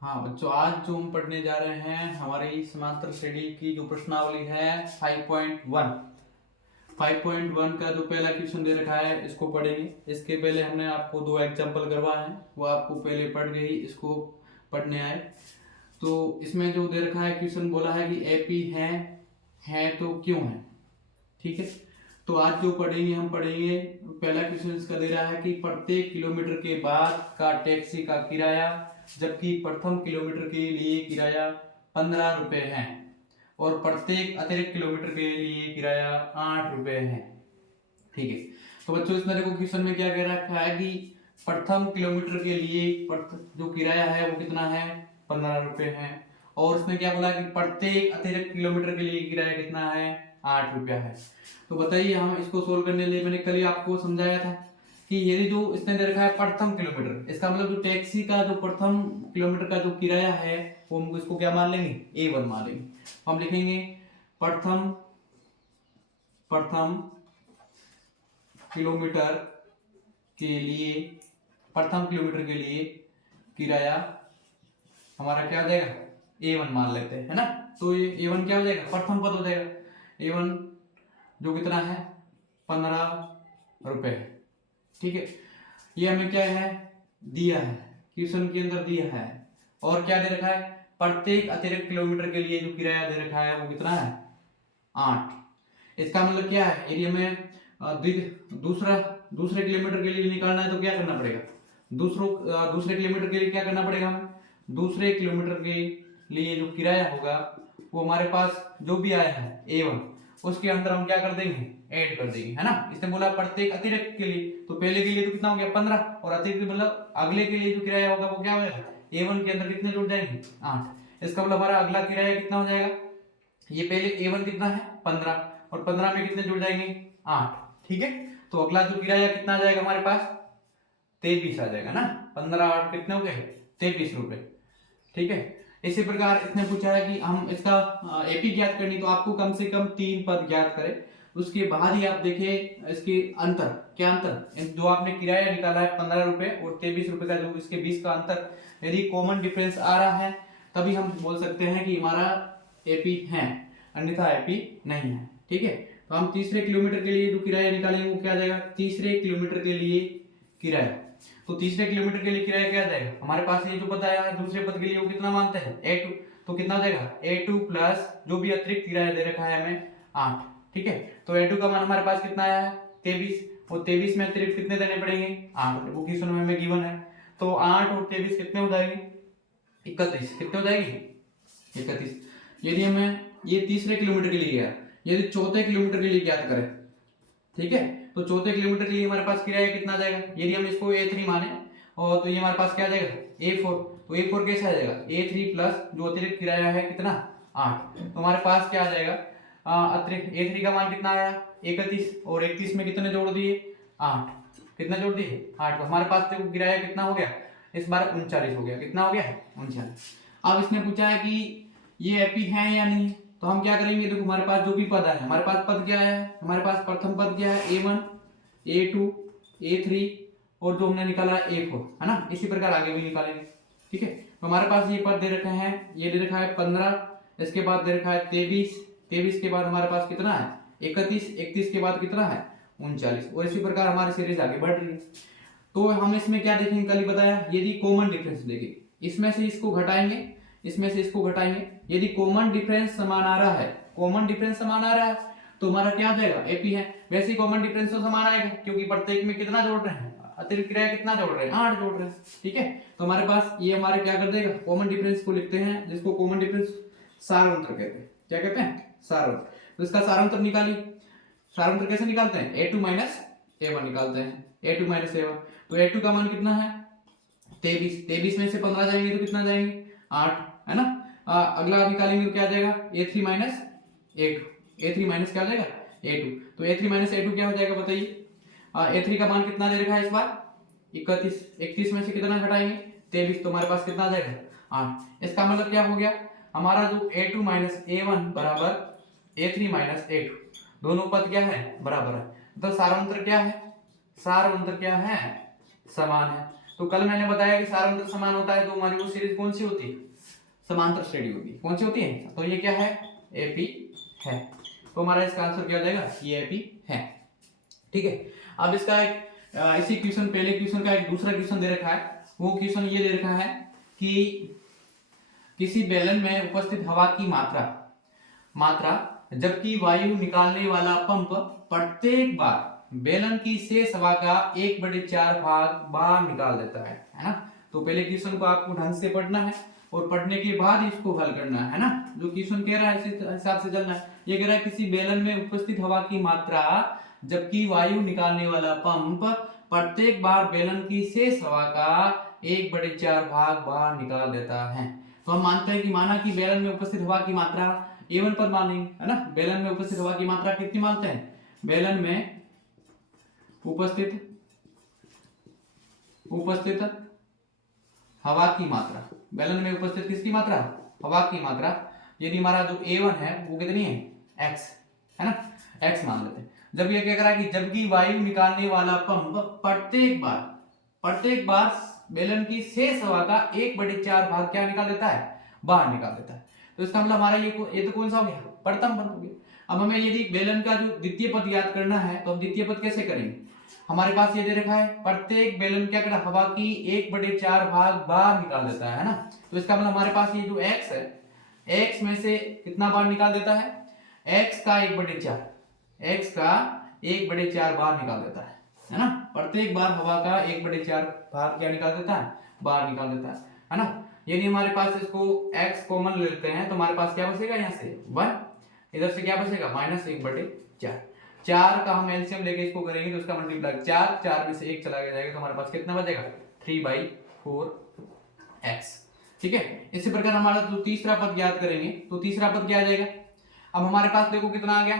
हाँ बच्चों, आज जो हम पढ़ने जा रहे हैं हमारी समांतर श्रेणी की जो प्रश्नावली है 5.1। 5.1 का जो पहला क्वेश्चन दे रखा है इसको पढ़ेंगे। इसके पहले हमने आपको दो एग्जाम्पल करवाए हैं, वो आपको पहले पढ़ गई, इसको पढ़ने आए। तो इसमें जो दे रखा है क्वेश्चन, बोला है कि एपी है तो क्यों है। ठीक है, तो आज जो पढ़ेंगे हम पढ़ेंगे, पहला क्वेश्चन इसका दे रहा है कि प्रत्येक किलोमीटर के बाद का टैक्सी का किराया, जबकि प्रथम किलोमीटर के लिए किराया 15 रुपए है और प्रत्येक अतिरिक्त किलोमीटर के लिए किराया 8 रुपए है। ठीक है, तो बच्चों इसमें देखो क्वेश्चन में क्या कह रखा है कि प्रथम किलोमीटर के लिए जो किराया है वो कितना है, 15 रुपए है। और उसमें क्या बोला कि प्रत्येक अतिरिक्त किलोमीटर के लिए किराया कितना है, 8 रुपया है। तो बताइए, हम इसको सोल्व करने के लिए मैंने कल ही आपको समझाया था कि यदि जो इसने दे रखा है प्रथम किलोमीटर, इसका मतलब जो टैक्सी का जो प्रथम किलोमीटर का जो किराया है वो हम इसको क्या मान लेंगे, A1 मान लेंगे। हम लिखेंगे प्रथम किलोमीटर के लिए, प्रथम किलोमीटर के लिए किराया हमारा क्या हो जाएगा, A1 मान लेते हैं, है ना। तो ये A1 क्या हो जाएगा, प्रथम पद हो जाएगा। A1 जो कितना है, 15 रुपए है। ठीक है, ये हमें क्या है, दिया है, क्वेश्चन के अंदर दिया है। और क्या दे रखा है, प्रत्येक अतिरिक्त किलोमीटर के लिए जो किराया दे रखा है वो कितना है, 8। इसका मतलब क्या है, यदि हमें दूसरे किलोमीटर के लिए निकालना है तो क्या करना पड़ेगा, दूसरे किलोमीटर के लिए क्या करना पड़ेगा हमें, दूसरे किलोमीटर के लिए जो किराया होगा वो हमारे पास जो भी आया है A1, उसके अंदर हम क्या कर देंगे, ऐड कर देंगे, है ना। इसने बोला प्रत्येक अतिरिक्त के लिए, तो पहले के लिए तो कितना हो गया 15, और अतिरिक्त मतलब अगले के लिए जो किराया होगा वो क्या होगा, A1 के अंदर कितने जुड़ जाएंगे, 8। इसका मतलब हमारा अगला किराया कितना हो जाएगा, ये पहले A1 कितना है 15, और 15 में कितने जुड़ जाएंगे, 8। ठीक है, तो अगला जो किराया कितना आ जाएगा हमारे पास, 23 आ जाएगा ना। 15 8 कितने हो गए, 23 रुपए। ठीक है, इसी प्रकार इसने पूछा है कि हम इसका एपी ज्ञात करनी, तो आपको कम से कम 3 पद ज्ञात करें, उसके बाद ही आप देखें इसके अंतर, क्या अंतर, जो आपने किराया निकाला है 15 रुपए और 23 रुपए का जो इसके बीच का अंतर, यदि कॉमन डिफरेंस आ रहा है तभी हम बोल सकते हैं कि हमारा एपी है, अन्यथा एपी नहीं है। ठीक है, तो हम तीसरे किलोमीटर के लिए जो किराया निकालेंगे वो क्या आ जाएगा, तीसरे किलोमीटर के लिए किराया। तो तीसरे किलोमीटर के लिए किराया क्या आ जाएगा, हमारे पास ये जो पता है दूसरे पद के लिए वो कितना मानते हैं, A2, तो कितना हो जाएगा A2 प्लस जो भी अतिरिक्त किराया दे रखा है हमें 8। ठीक है, तो A2 का मान हमारे पास कितना आया है 23, और 23 में अतिरिक्त कितने देने पड़ेंगे 8, वो क्वेश्चन में हमें गिवन है। तो 8 और 23 कितने हो जाएंगे, 31, कितने हो जाएगी 31। यदि हमें ये तीसरे किलोमीटर के लिए गया, यदि चौथे किलोमीटर के लिए ज्ञात करें, ठीक है, तो चौथे किलोमीटर के लिए हमारे पास किराया कितना आ जाएगा, यदि हम इसको A3 माने, और तो ये हमारे पास क्या आ जाएगा A4, तो A4 कैसे आ जाएगा, A3 प्लस जो अतिरिक्त किराया है कितना 8, तो हमारे पास क्या आ जाएगा, अतिरिक्त A3 का मान कितना आया 31, और 31 में कितने जोड़ दिए 8, कितना जोड़ दिए 8, तो हमारे पास तो किराया कितना हो गया इस बार 39 हो गया, कितना हो गया 39। अब इसने पूछा है कि ये एपी है या नहीं, तो हम क्या करेंगे, देखो हमारे पास जो भी पद है, हमारे पास पद क्या है, हमारे पास प्रथम पद क्या है A1 A2 A3, और जो हमने निकाला है A4, है ना। इसी प्रकार आगे भी निकालेंगे। ठीक है, तो हमारे पास ये पद दे रखे हैं, ये दे रखा है 15, इसके बाद दे रखा है 23, 23 के बाद हमारे पास कितना है 31, 31 के बाद कितना है 39, और इसी प्रकार हमारी सीरीज आगे बढ़ रही है। तो हम इसमें क्या देखेंगे, कल ही बताया, यदि कॉमन डिफरेंस देखेंगे, इसमें से इसको घटाएंगे, इसमें से इसको घटाएंगे, यदि कॉमन डिफरेंस समान आ रहा है, कॉमन डिफरेंस समान आ रहा है तो हमारा क्या हो जाएगा एपी है। वैसे ही कॉमन डिफरेंस तो समान आएगा, क्योंकि प्रत्येक में कितना जोड़ रहे हैं, अतिरिक्त किराया कितना जोड़ रहे हैं 8 जोड़ रहे हैं। ठीक है, तो हमारे पास ये हमारे क्या कर देगा, कॉमन डिफरेंस को लिखते हैं, जिसको कॉमन डिफरेंस सारांतर कहते हैं। क्या कहते हैं, सारांतर। तो इसका सारांतर निकालिए, सारांतर कैसे निकालते हैं, A2 माइनस A1 निकालते हैं, A2 माइनस A1। तो A2 का मान कितना है 23, 23 में से 15 जाएंगे तो कितना जाएंगे 8, है ना। अगला निकालेंगे तो क्या आ जाएगा A3 minus A2, A3 minus क्या हो जाएगा A2, तो A3 माइनस A2 क्या हो जाएगा बताइए। A3 का मान कितना दे रखा है इस बार 31, 31 में से कितना घटाएंगे 23, तो हमारे पास कितना आ जाएगा 8। इसका मतलब क्या हो गया, हमारा जो A2 माइनस A1 बराबर A3 माइनस A2, दोनों पद क्या है बराबर है, तो सारांतर क्या है, सारांतर क्या है समान है। तो कल मैंने बताया कि सारा अंतर समान होता है तो हमारी वो सीरीज कौन सी होती है, समांतर श्रेणी होगी। कौन सी होती है, तो ये क्या है, एपी है। तो हमारा इसका आंसर क्या हो जाएगा, ये एपी है। ठीक है, अब इसका एक इसी क्वेश्चन, पहले क्वेश्चन का एक दूसरा क्वेश्चन दे रखा है। वो क्वेश्चन ये दे रखा है कि किसी बेलन में उपस्थित हवा की मात्रा जबकि वायु निकालने वाला पंप प्रत्येक बार बेलन की शेष हवा का 1/4 भाग बाहर निकाल देता है ना। तो पहले क्वेश्चन को आपको ढंग से पढ़ना है और पढ़ने के बाद इसको हल करना है ना। जो क्वेश्चन कह रहा है इस हिसाब से चलना है। ये कह रहा है किसी बेलन में उपस्थित हवा की मात्रा जबकि वायु निकालने वाला पंप प्रत्येक बार बेलन की शेष हवा का 1/4 भाग बाहर निकाल देता है। तो हम मानते हैं कि माना कि बेलन में उपस्थित हवा की मात्रा A1 पर मानेंगे, है ना। बेलन में उपस्थित हवा की मात्रा कितनी मानते हैं, बेलन में उपस्थित हवा की मात्रा, बेलन में उपस्थित किसकी मात्रा, हवा की मात्रा। यदि हमारा जो A1 है वो कितनी है, x, है ना, x मान लेते हैं। जब ये क्या कह रहा है कि जबकि वायु निकालने वाला पंप प्रत्येक बार बेलन की शेष हवा का 1/4 भाग क्या निकाल देता है, बाहर निकाल देता है। तो इसका मतलब हमारा ये तो कौन सा हो गया, प्रथम पद हो गया। अब हमें यदि बेलन का जो द्वितीय पद याद करना है तो हम द्वितीय पद कैसे करेंगे। हमारे पास ये दे रखा है प्रत्येक बेलन क्या करता है, हवा की 1/4 भाग बाहर निकाल देता है ना। तो इसका मतलब हमारे पास ये जो x है, x में से कितना बाहर निकाल देता है, x का 1/4, x का 1/4 बाहर निकाल देता है ना। प्रत्येक बार हवा का 1/4 भाग क्या निकाल देता है, बाहर निकाल देता है ना। यदि हमारे पास इसको x कॉमन ले लेते हैं तो हमारे पास क्या बचेगा, यहाँ से 1, इधर से क्या बचेगा, -1/4। 4 का हम एलसीएम लेके इसको करेंगे तो उसका मल्टीप्लाई 4 में से 1 चला जाएगा तो हमारे पास कितना बचेगा, 3/4x। ठीक है, इसी प्रकार हमारा जो तीसरा पद याद करेंगे तो तीसरा पद क्या आ जाएगा। अब हमारे पास देखो कितना आ गया,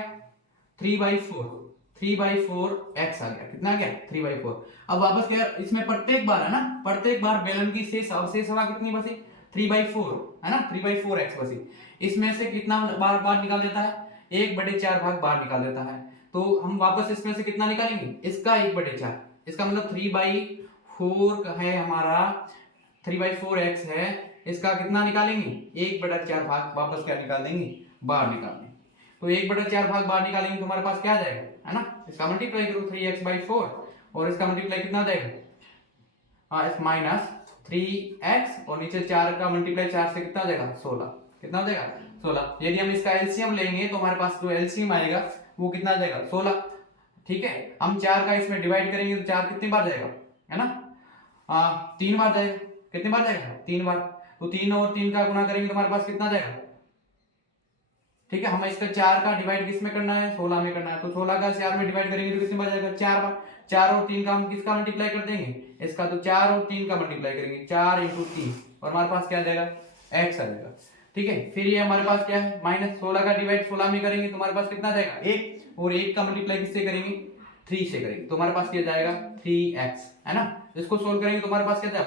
3/4x आ गया। कितना आ गया, 3/4। अब वापस क्या, इसमें प्रत्येक बार है ना, प्रत्येक बार बेलन की शेष हवा कितनी बची, 3/4 है ना, 3/4x बची। इसमें से कितना बार निकाल देता है, 1/4 भाग बाहर निकाल देता है। तो हम वापस इसमें से कितना निकालेंगे, इसका 1/4। इसका मतलब 3/4 है हमारा, 3/4x है, इसका कितना निकालेंगे, 1/4 भाग वापस क्या निकाल देंगे, बाहर निकाल देंगे। तो 1/4 भाग बाहर निकालेंगे तो हमारे पास क्या आ जाएगा, है ना। इसका मल्टीप्लाई करो 3x/4 और इसका मल्टीप्लाई कितना आ जाएगा, -3x और नीचे 4 का मल्टीप्लाई 4 से कितना आ जाएगा, 16। कितना हो जाएगा, 16। यदि हम इसका एलसीएम लेंगे तो हमारे पास जो एलसीएम आएगा वो कितना आ जाएगा, 16। ठीक है, हम 4 का इसमें डिवाइड करेंगे तो 4 कितनी बार जाएगा, है ना, 3 बार जाएगा। कितनी बार जाएगा, 3 बार। तो 3 और 3 का गुना करेंगे तो हमारे पास कितना जाएगा। ठीक है, हमें इसका 4 का डिवाइड किस में करना है, 16 में करना है। तो 16 का 4 में डिवाइड करेंगे तो कितनी बार जाएगा, 4 बार। 4 और 3 का हम किसका मल्टीप्लाई कर देंगे, इसका। तो 4 और 3 का मल्टीप्लाई करेंगे, 4 × 3 और हमारे पास क्या आ जाएगा, x आ जाएगा। ठीक है, फिर ये हमारे पास क्या है, -16 का डिवाइड 16 में करेंगे तो हमारे पास कितना जाएगा, 1 और 1 का मल्टीप्लाई किससे करेंगे, 3 से करेंगे तो हमारे पास क्या जाएगा, 3x, है ना। इसको सोल्व करेंगे तो हमारे पास क्या जाएगा,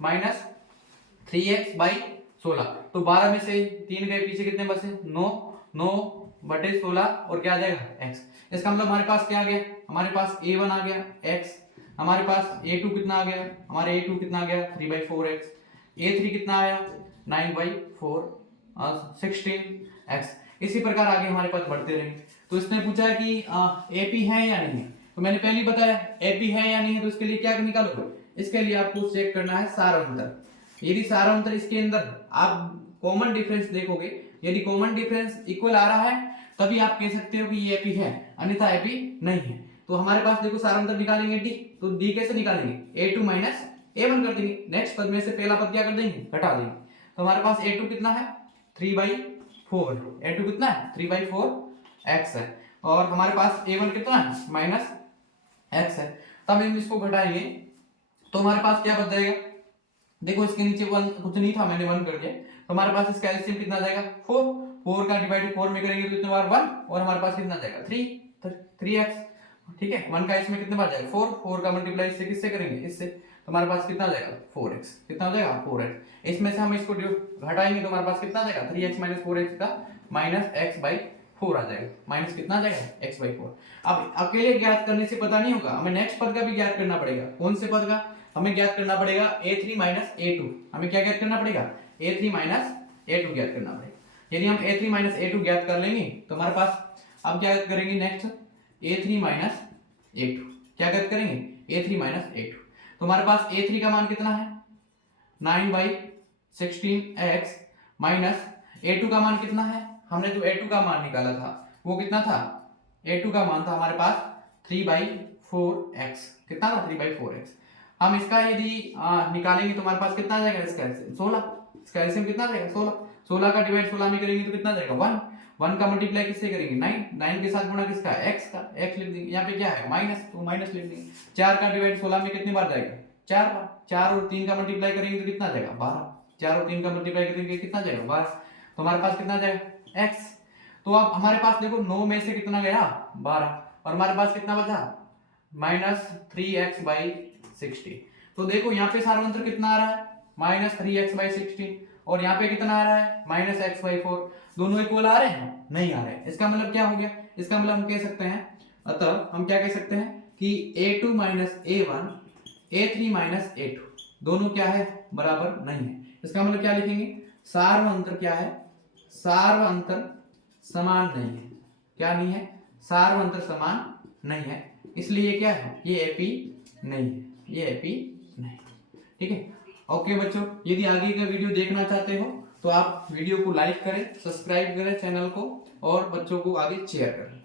12x - 3x/16। तो 12 में से 3 गए पीछे, कितने बचे, 9/16 और क्या आ जाएगा, x। इसका मतलब हमारे पास क्या आ गया, हमारे पास A1 आ गया x, हमारे पास A2 कितना आ गया, हमारे A2 कितना आ गया, 3/4x, A3 कितना आया, 9/4 16x। इसी प्रकार आगे हमारे पास बढ़ते रहेंगे। तो इसने पूछा है कि AP है या नहीं है, तो मैंने पहले बताया AP है या नहीं है। तो इसके लिए क्या निकालोगे, इसके लिए आपको चेक करना है सार अंतर। यदि सार अंतर इसके अंदर आप कॉमन डिफरेंस देखोगे, यदि कॉमन डिफरेंस इक्वल आ रहा है तभी आप कह सकते हो कि ये AP है, अन्यथा AP नहीं है। तो हमारे पास देखो सार अंतर निकालेंगे D, तो D कैसे निकालेंगे, A2 - A1 कर देंगे। नेक्स्ट पद में से पहला पद क्या कर देंगे, घटा देंगे। तो हमारे पास A2 कितना है, 3/4। A2 कितना है, 3/4x है और हमारे पास A1 कितना है, -x है। तब हम इसको घटाएंगे तो हमारे पास क्या बच जाएगा, देखो इसके नीचे 1 कुछ नहीं था, मैंने 1 कर दिया। तो हमारे पास इसका एलसीएम कितना जाएगा, 4 का डिवाइड 4 में करेंगे तो कितने बार, 1 और हमारे पास कितना जाएगा, 3x। ठीक है, 1 का इसमें कितने बार जाएगा, 4 का मल्टीप्लाई इससे किससे करेंगे, इससे। तो हमारे पास कितना जाएगा, 4x। कितना हो जाएगा, 4x। इसमें से हम इसको घटाएंगे तो हमारे पास कितना जाएगा, 3x - 4x का -x/4 आ जाएगा। माइनस कितना आ जाएगा, x/4। अब अकेले ज्ञात करने से पता नहीं होगा, हमें नेक्स्ट पद का भी ज्ञात करना पड़ेगा। कौन से पद का, हमें ज्ञात करना पड़ेगा A3 माइनस A2। हमें क्या ज्ञात करना पड़ेगा? A3 माइनस A2 ज्ञात करना पड़ेगा। यदि हम A3 माइनस A2 ज्ञात कर लेंगे तो हमारे पास अब क्या करेंगे नेक्स्ट A3 माइनस A2 क्या ज्ञात करेंगे? A3 minus A2। तो हमारे पास A3 का मान कितना है? 9/16x माइनस A2 का मान कितना है? हमने जो A2 का मान निकाला था वो कितना था? A2 का मान था हमारे पास 3/4x। कितना था? 3/4x। हम इसका यदि निकालेंगे तो हमारे पास कितना आ जाएगा? इसका 16। इसका एलसीएम कितना आ जाएगा? 16। 16 का डिवाइड 16 में करेंगे तो कितना आ जाएगा? 1। 1 का मल्टीप्लाई किससे करेंगे? 9। 9 के साथ गुणा किसका? x का। x लिख देंगे। यहाँ पे क्या है? माइनस, तो माइनस लिख देंगे। 4 का डिवाइड 16 में कितनी बार जाएगा? 4 बार। 4 और 3 का मल्टीप्लाई करेंगे तो कितना आ जाएगा? 12। 4 और 3 का मल्टीप्लाई करेंगे कितना आ जाएगा? 12। तो हमारे पास कितना आ जाएगा? x। तो अब हमारे पास देखो 9 में से कितना गया? 12। और हमारे पास कितना बचा? -3x/60। तो देखो यहाँ पे सार्वंत्र कितना आ रहा है? -3x/60। और यहाँ पे कितना आ रहा है? -x/4। दोनों इक्वल आ रहे हैं? नहीं आ रहे हैं। इसका मतलब क्या हो गया? इसका मतलब हम कह सकते हैं, अतः हम क्या कह सकते हैं कि A2 minus A1, A3 minus A2 दोनों क्या है? बराबर नहीं है। इसका मतलब क्या लिखेंगे? सार्वंत्र क्या है? सार्वंत्र समान नहीं है। क्या नहीं है? सार्वंत्र समान नहीं है। इसलिए ये क्या है? ये एपी नहीं है। ये एपी नहीं। ठीक है। ओके बच्चों, यदि आगे का वीडियो देखना चाहते हो तो आप वीडियो को लाइक करें, सब्सक्राइब करें चैनल को और बच्चों को आगे शेयर करें।